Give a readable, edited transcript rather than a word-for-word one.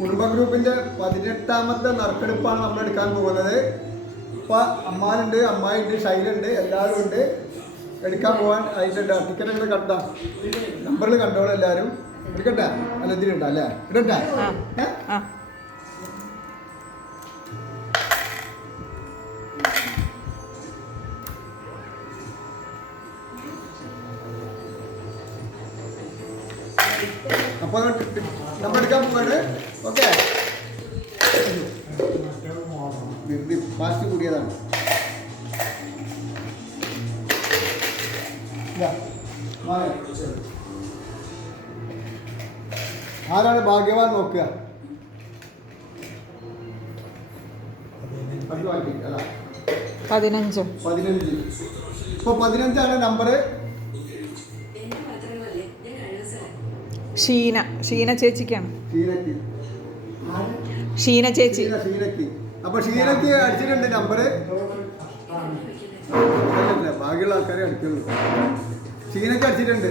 കുടുംബ ഗ്രൂപ്പിന്റെ 18ാമത്തെ നറുക്കെടുപ്പാണ് നമ്മൾ എടുക്കാൻ പോകുന്നത്. ഇപ്പൊ അമ്മാനുണ്ട്, അമ്മായിണ്ട്, ഷൈലുണ്ട്, എല്ലാവരും ഉണ്ട്. എടുക്കാൻ പോകാൻ ആയിട്ടുണ്ട്. ടിക്കറ്റ് കണ്ടാ നമ്പറിൽ കണ്ടോളൂ എല്ലാവരും. എടുക്കട്ടെ? അല്ല ഇതിലുണ്ടാ അല്ലേ? ഇടട്ടെ? അപ്പൊ നമ്മൾ എടുക്കാൻ പോവാണ്. ഓക്കെ, ഫാസ്റ്റ് കൂടിയതാണ്. ആരാണ് ഭാഗ്യവാൻ നോക്കുക? 15. ഇപ്പൊ 15ആണ് നമ്പർ. ഷീന ചേച്ചിക്കാണ്. ഷീന ചേച്ചി. അപ്പൊ ഷീനക്ക് അടിച്ചിട്ടുണ്ട് നമ്പർ. ബാക്കിയുള്ള ആൾക്കാരെ അടിക്കുള്ളൂ. ഷീനക്ക് അടിച്ചിട്ടുണ്ട്.